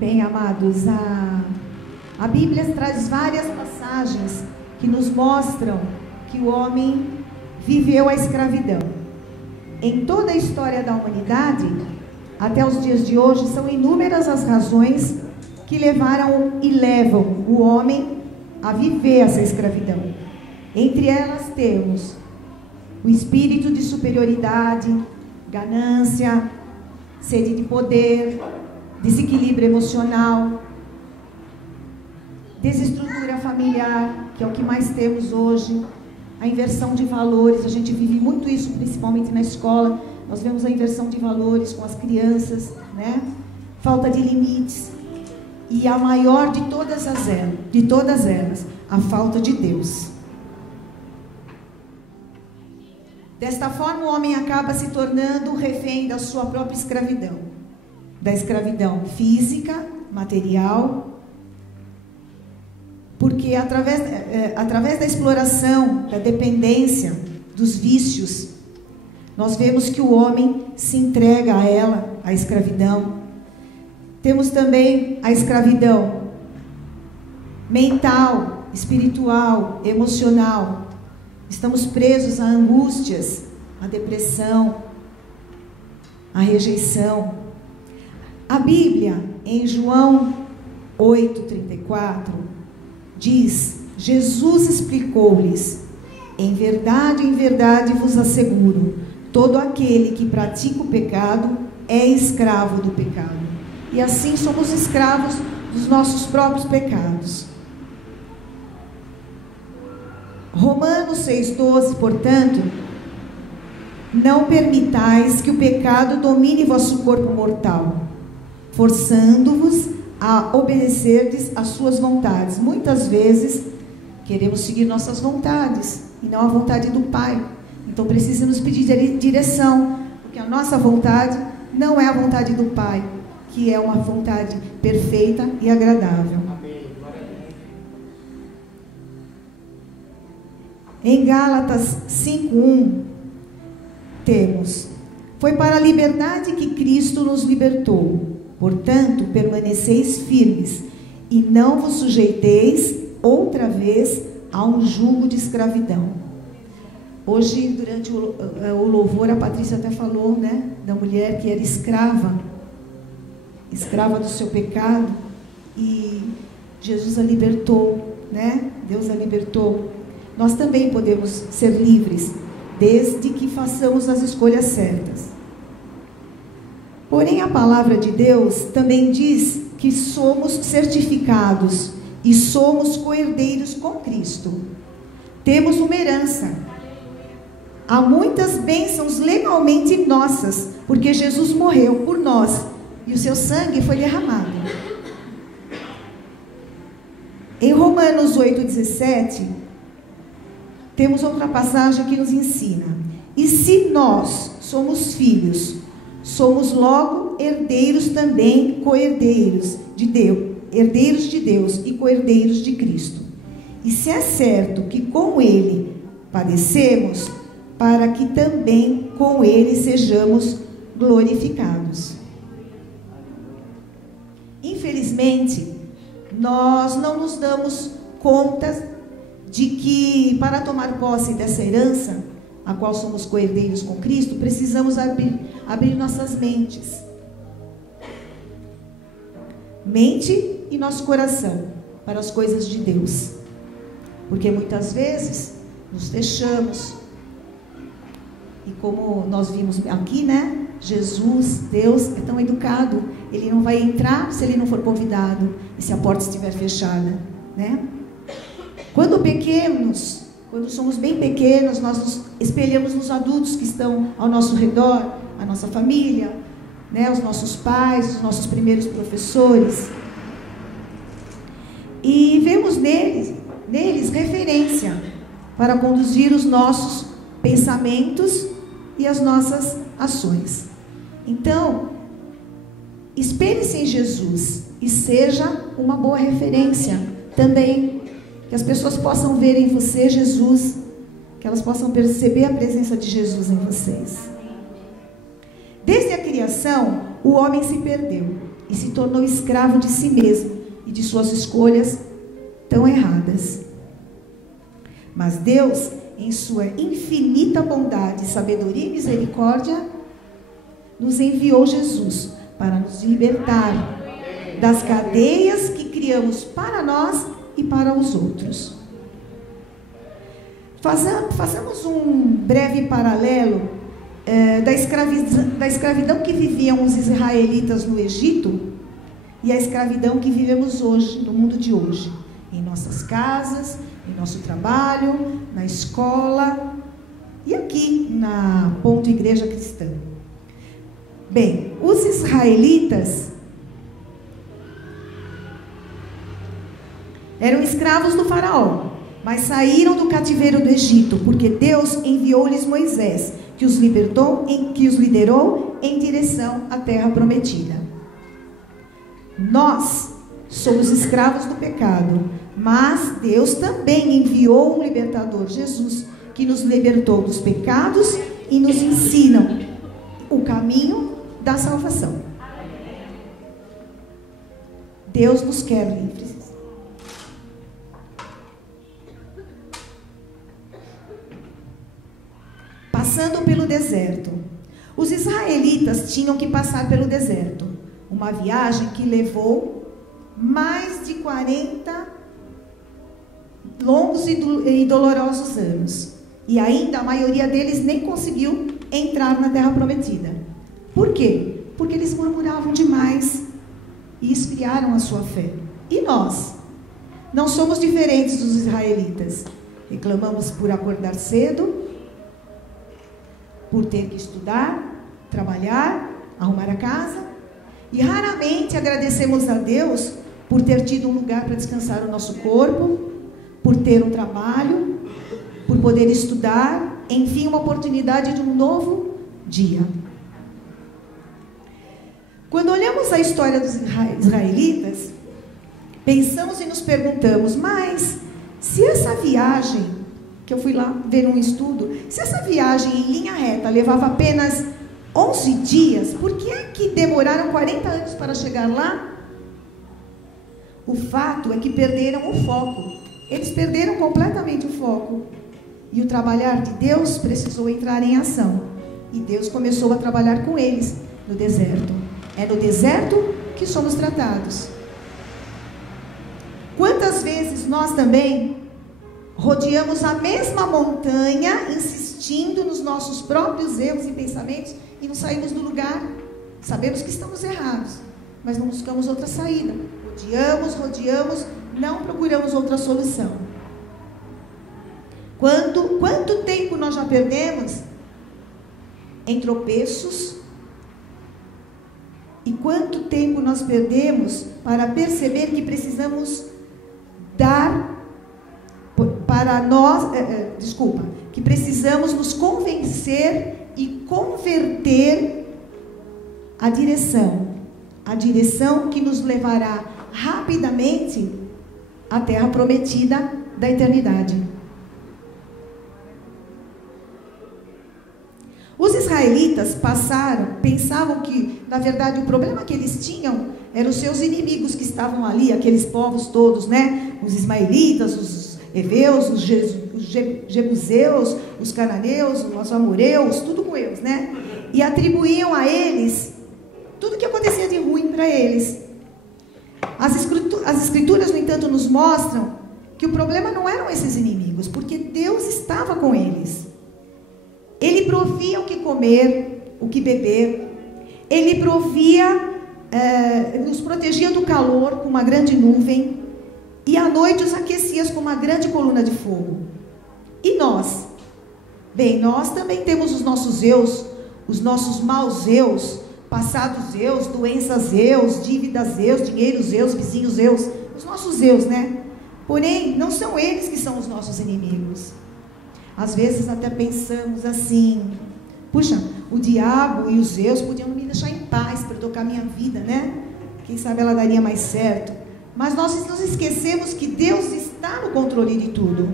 Bem, amados, a Bíblia traz várias passagens que nos mostram que o homem viveu a escravidão. Em toda a história da humanidade, até os dias de hoje, são inúmeras as razões que levaram e levam o homem a viver essa escravidão. Entre elas temos o espírito de superioridade, ganância, sede de poder, desequilíbrio emocional, desestrutura familiar, que é o que mais temos hoje, a inversão de valores. A gente vive muito isso, principalmente na escola. Nós vemos a inversão de valores com as crianças, né? Falta de limites. E a maior de todas elas, a falta de Deus. Desta forma, o homem acaba se tornando refém da sua própria escravidão. Da escravidão física, material, porque através da exploração, da dependência, dos vícios, nós vemos que o homem se entrega a ela, a escravidão. Temos também a escravidão mental, espiritual, emocional. Estamos presos a angústias, a depressão, a rejeição. A Bíblia, em João 8,34, diz: Jesus explicou-lhes: em verdade vos asseguro, todo aquele que pratica o pecado é escravo do pecado. E assim somos escravos dos nossos próprios pecados. Romanos 6,12, portanto, não permitais que o pecado domine vosso corpo mortal, forçando-vos a obedecerdes às suas vontades. Muitas vezes queremos seguir nossas vontades e não a vontade do Pai. Então precisamos pedir direção, porque a nossa vontade não é a vontade do Pai, que é uma vontade perfeita e agradável. Em Gálatas 5:1 temos: foi para a liberdade que Cristo nos libertou. Portanto, permaneceis firmes e não vos sujeiteis outra vez a um jugo de escravidão. Hoje, durante o louvor, a Patrícia até falou, né, da mulher que era escrava do seu pecado, e Jesus a libertou, né? Deus a libertou. Nós também podemos ser livres, desde que façamos as escolhas certas. Porém, a palavra de Deus também diz que somos certificados e somos co-herdeiros com Cristo. Temos uma herança. Há muitas bênçãos legalmente nossas, porque Jesus morreu por nós e o seu sangue foi derramado. Em Romanos 8,17, temos outra passagem que nos ensina: e se nós somos filhos, somos logo herdeiros também, co-herdeiros de Deus, herdeiros de Deus e co-herdeiros de Cristo. E se é certo que com Ele padecemos, para que também com Ele sejamos glorificados. Infelizmente, nós não nos damos conta de que, para tomar posse dessa herança, a qual somos co-herdeiros com Cristo, precisamos abrir nossas mentes. Mente e nosso coração para as coisas de Deus. Porque muitas vezes nos fechamos. E como nós vimos aqui, né? Jesus, Deus, é tão educado. Ele não vai entrar se ele não for convidado e se a porta estiver fechada, né? Quando somos bem pequenos, nós nos espelhamos nos adultos que estão ao nosso redor, a nossa família, né? Os nossos pais, os nossos primeiros professores. E vemos neles referência para conduzir os nossos pensamentos e as nossas ações. Então, espelhe-se em Jesus e seja uma boa referência também, que as pessoas possam ver em você Jesus, que elas possam perceber a presença de Jesus em vocês. Desde a criação, o homem se perdeu. e se tornou escravo de si mesmo e de suas escolhas tão erradas. Mas Deus, em sua infinita bondade, sabedoria e misericórdia, nos enviou Jesus para nos libertar das cadeias que criamos para nós e para os outros. Façamos um breve paralelo da escravidão que viviam os israelitas no Egito e a escravidão que vivemos hoje, no mundo de hoje, em nossas casas, em nosso trabalho, na escola e aqui na Ponto Igreja Cristã. Bem, os israelitas eram escravos do faraó, mas saíram do cativeiro do Egito, porque Deus enviou-lhes Moisés, que os liderou em direção à terra prometida. Nós somos escravos do pecado, mas Deus também enviou um libertador, Jesus, que nos libertou dos pecados e nos ensina o caminho da salvação. Deus nos quer livres. Passando pelo deserto. Os israelitas tinham que passar pelo deserto. Uma viagem que levou mais de 40 longos e dolorosos anos. E ainda a maioria deles nem conseguiu entrar na terra prometida. Por quê? Porque eles murmuravam demais e esfriaram a sua fé. E nós? Não somos diferentes dos israelitas. Reclamamos por acordar cedo, por ter que estudar, trabalhar, arrumar a casa. E raramente agradecemos a Deus por ter tido um lugar para descansar o nosso corpo, por ter um trabalho, por poder estudar, enfim, uma oportunidade de um novo dia. Quando olhamos a história dos israelitas, pensamos e nos perguntamos, mas se essa viagem, que eu fui lá ver um estudo, se essa viagem em linha reta levava apenas 11 dias, por que é que demoraram 40 anos para chegar lá? O fato é que perderam o foco. Eles perderam completamente o foco. E o trabalhar de Deus precisou entrar em ação. E Deus começou a trabalhar com eles no deserto. É no deserto que somos tratados. Quantas vezes nós também rodeamos a mesma montanha, insistindo nos nossos próprios erros e pensamentos, e não saímos do lugar? Sabemos que estamos errados, mas não buscamos outra saída. Rodeamos, não procuramos outra solução. Quanto tempo nós já perdemos em tropeços? E quanto tempo nós perdemos para perceber que precisamos que precisamos nos convencer e converter a direção que nos levará rapidamente à terra prometida da eternidade. Os israelitas pensavam que, na verdade, o problema que eles tinham eram os seus inimigos que estavam ali, aqueles povos todos, né? Os ismaelitas, os heveus, os jebuseus, os cananeus, os amoreus, tudo com eles, né? E atribuíam a eles tudo que acontecia de ruim para eles. As escrituras, no entanto, nos mostram que o problema não eram esses inimigos, porque Deus estava com eles. Ele provia o que comer, o que beber. Ele nos protegia do calor com uma grande nuvem. E à noite os aquecia com uma grande coluna de fogo. E nós? Bem, nós também temos os nossos eus, os nossos maus eus, passados eus, doenças eus, dívidas eus, dinheiros eus, vizinhos eus, os nossos eus, né? Porém, não são eles que são os nossos inimigos. Às vezes até pensamos assim, puxa, o diabo e os eus podiam me deixar em paz para tocar minha vida, né? Quem sabe ela daria mais certo. Mas nós nos esquecemos que Deus está no controle de tudo.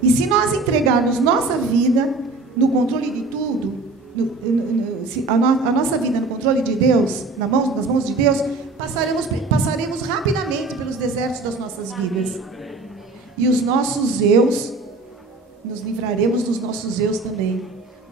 E se nós entregarmos nossa vida no controle de tudo, a nossa vida no controle de Deus, nas mãos de Deus, passaremos rapidamente pelos desertos das nossas vidas. E os nossos eus, nos livraremos dos nossos eus também,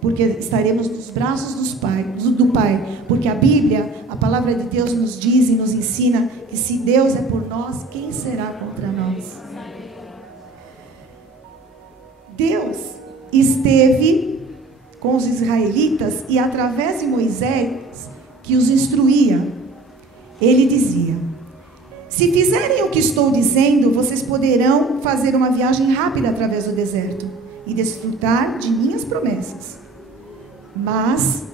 porque estaremos nos braços do Pai, porque a Bíblia, a palavra de Deus nos diz e nos ensina que se Deus é por nós, quem será contra nós? Deus esteve com os israelitas e através de Moisés, que os instruía, ele dizia: se fizerem o que estou dizendo, vocês poderão fazer uma viagem rápida através do deserto e desfrutar de minhas promessas. Mas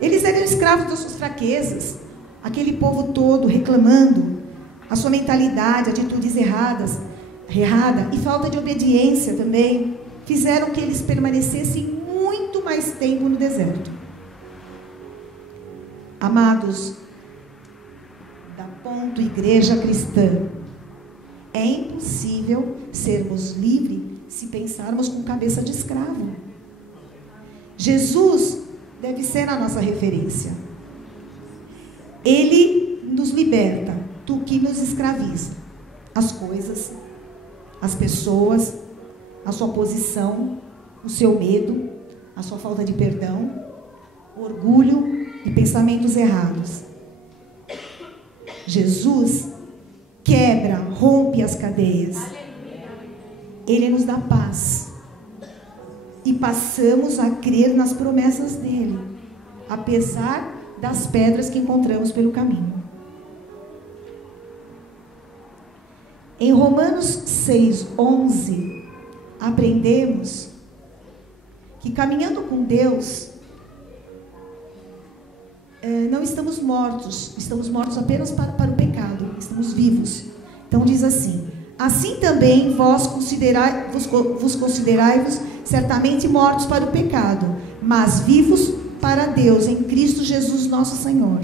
eles eram escravos das suas fraquezas, aquele povo todo reclamando, a sua mentalidade, atitudes errada e falta de obediência também, fizeram que eles permanecessem muito mais tempo no deserto. Amados, da Ponto Igreja Cristã, é impossível sermos livres se pensarmos com cabeça de escravo. Jesus deve ser a nossa referência. Ele nos liberta do que nos escraviza. As coisas, as pessoas, a sua posição, o seu medo, a sua falta de perdão, o orgulho e pensamentos errados. Jesus quebra, rompe as cadeias. Ele nos dá paz. E passamos a crer nas promessas dele, apesar das pedras que encontramos pelo caminho. Em Romanos 6:11, aprendemos que caminhando com Deus, não estamos mortos apenas para o pecado, estamos vivos. Então diz assim: assim também vos considerai-vos certamente mortos para o pecado, mas vivos para Deus em Cristo Jesus nosso Senhor.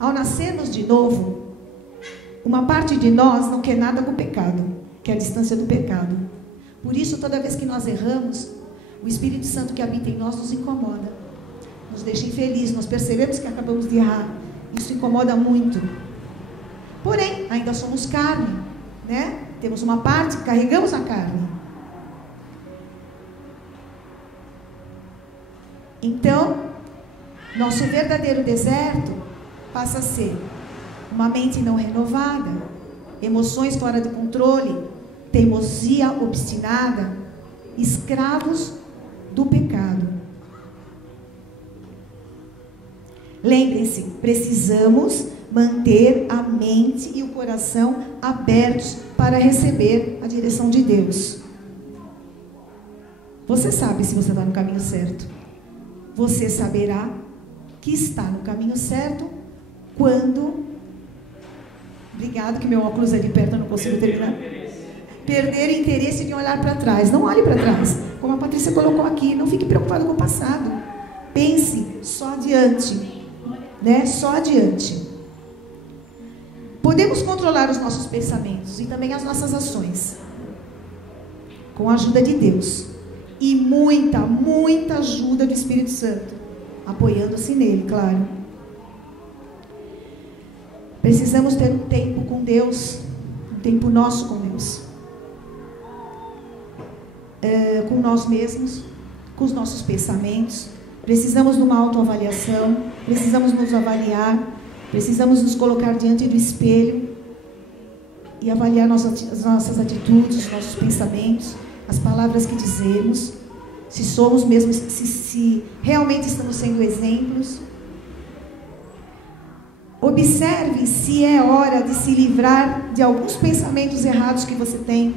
Ao nascermos de novo, uma parte de nós não quer nada com o pecado, quer a distância do pecado. Por isso, toda vez que nós erramos, o Espírito Santo que habita em nós nos incomoda, nos deixa infelizes, nós percebemos que acabamos de errar. Isso incomoda muito. Porém, ainda somos carne, né? Temos uma parte que carregamos a carne. Então, nosso verdadeiro deserto passa a ser uma mente não renovada, emoções fora de controle, teimosia obstinada, escravos do pecado. Lembrem-se, precisamos manter a mente e o coração abertos para receber a direção de Deus. Você sabe se você está no caminho certo. Você saberá que está no caminho certo quando... Obrigado, que meu óculos é de perto, eu não consigo terminar. Perder o interesse de olhar para trás. Não olhe para trás. Como a Patrícia colocou aqui, não fique preocupado com o passado. Pense só adiante. Né? Só adiante. Podemos controlar os nossos pensamentos e também as nossas ações com a ajuda de Deus. E muita, muita ajuda do Espírito Santo, apoiando-se nele, claro. Precisamos ter um tempo com Deus, um tempo nosso com Deus, com nós mesmos, com os nossos pensamentos. Precisamos de uma autoavaliação, precisamos nos avaliar, precisamos nos colocar diante do espelho e avaliar as nossas atitudes, os nossos pensamentos, as palavras que dizemos, se somos mesmo, se realmente estamos sendo exemplos. Observe se é hora de se livrar de alguns pensamentos errados que você tem,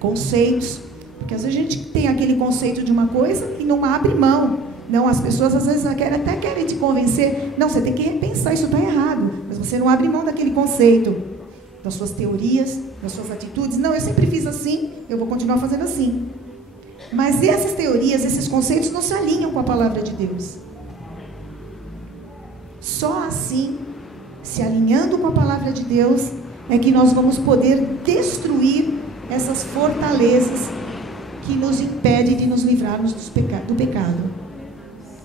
conceitos, porque às vezes a gente tem aquele conceito de uma coisa e não abre mão. Não, as pessoas às vezes até querem te convencer. Não, você tem que repensar, isso está errado. Mas você não abre mão daquele conceito, das suas teorias, das suas atitudes. Não, eu sempre fiz assim, eu vou continuar fazendo assim. Mas essas teorias, esses conceitos não se alinham com a palavra de Deus. Só assim, se alinhando com a palavra de Deus, é que nós vamos poder destruir essas fortalezas que nos impedem de nos livrarmos do pecado.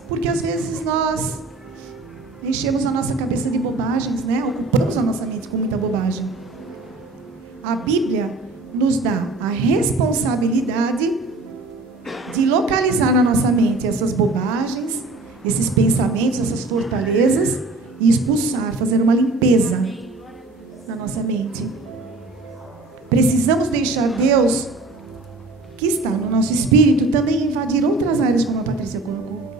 Porque às vezes nós Enchemos a nossa cabeça de bobagens, né? Ocupamos a nossa mente com muita bobagem. A Bíblia nos dá a responsabilidade de localizar na nossa mente essas bobagens, esses pensamentos, essas fortalezas e expulsar, fazer uma limpeza na nossa mente. Precisamos deixar Deus, que está no nosso espírito, também invadir outras áreas, como a Patrícia colocou.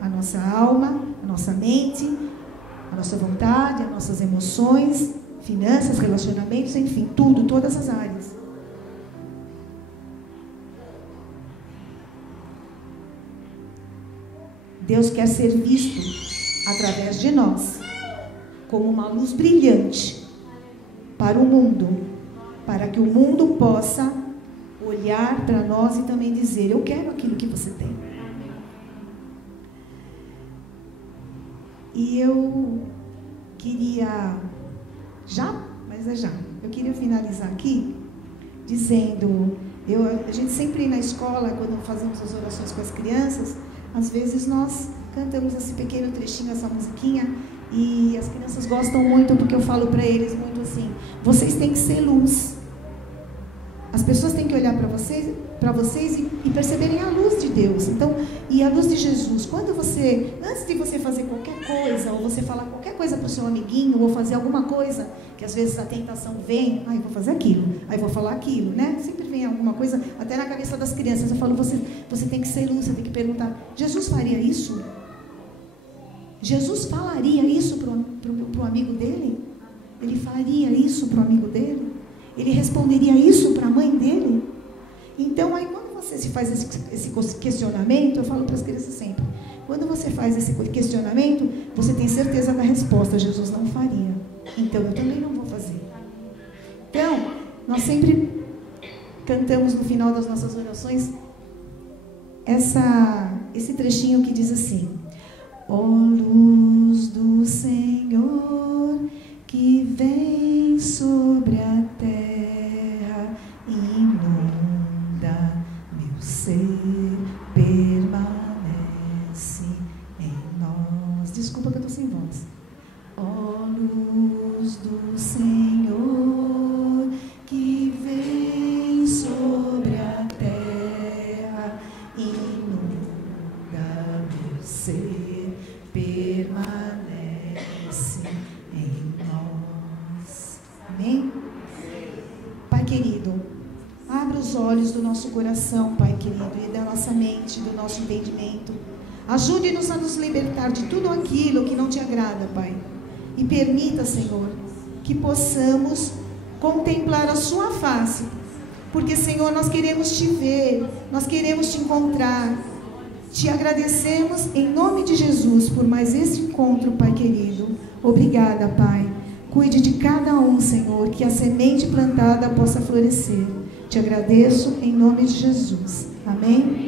A nossa alma, a nossa mente, a nossa vontade, as nossas emoções, finanças, relacionamentos, enfim, tudo, todas as áreas. Deus quer ser visto através de nós como uma luz brilhante para o mundo, para que o mundo possa olhar para nós e também dizer: eu quero aquilo que você tem. E eu queria eu queria finalizar aqui dizendo, a gente sempre na escola, quando fazemos as orações com as crianças, às vezes nós cantamos esse pequeno trechinho, essa musiquinha, e as crianças gostam muito, porque eu falo para eles muito assim: vocês têm que ser luz. As pessoas têm que olhar para vocês e perceberem a luz de Deus. Então, e a luz de Jesus. Quando você, antes de você fazer qualquer coisa, ou você falar qualquer coisa para o seu amiguinho, ou fazer alguma coisa, que às vezes a tentação vem, vou fazer aquilo, aí vou falar aquilo, né? Sempre vem alguma coisa, até na cabeça das crianças. Eu falo, você tem que ser luz, você tem que perguntar: Jesus faria isso? Jesus falaria isso para o amigo dele? Ele faria isso para o amigo dele? Ele responderia isso para a mãe dele? Então, aí quando você se faz esse questionamento, eu falo para as crianças sempre: quando você faz esse questionamento, você tem certeza da resposta: Jesus não faria, então eu também não vou fazer. Então, nós sempre cantamos no final das nossas orações esse trechinho que diz assim: ó luz do Senhor que vem sobre a terra, inunda meu ser, permanece em nós. Desculpa que eu estou sem voz. Ó luz do Senhor que vem sobre a terra, inunda meu ser, permanece em nós. Amém? Pai querido, abra os olhos do nosso coração, Pai querido, e da nossa mente, do nosso entendimento. Ajude-nos a nos libertar de tudo aquilo que não te agrada, Pai. E permita, Senhor, que possamos contemplar a sua face. Porque, Senhor, nós queremos te ver, nós queremos te encontrar. Te agradecemos em nome de Jesus por mais esse encontro, Pai querido. Obrigada, Pai. Cuide de cada um, Senhor, que a semente plantada possa florescer. Te agradeço em nome de Jesus. Amém?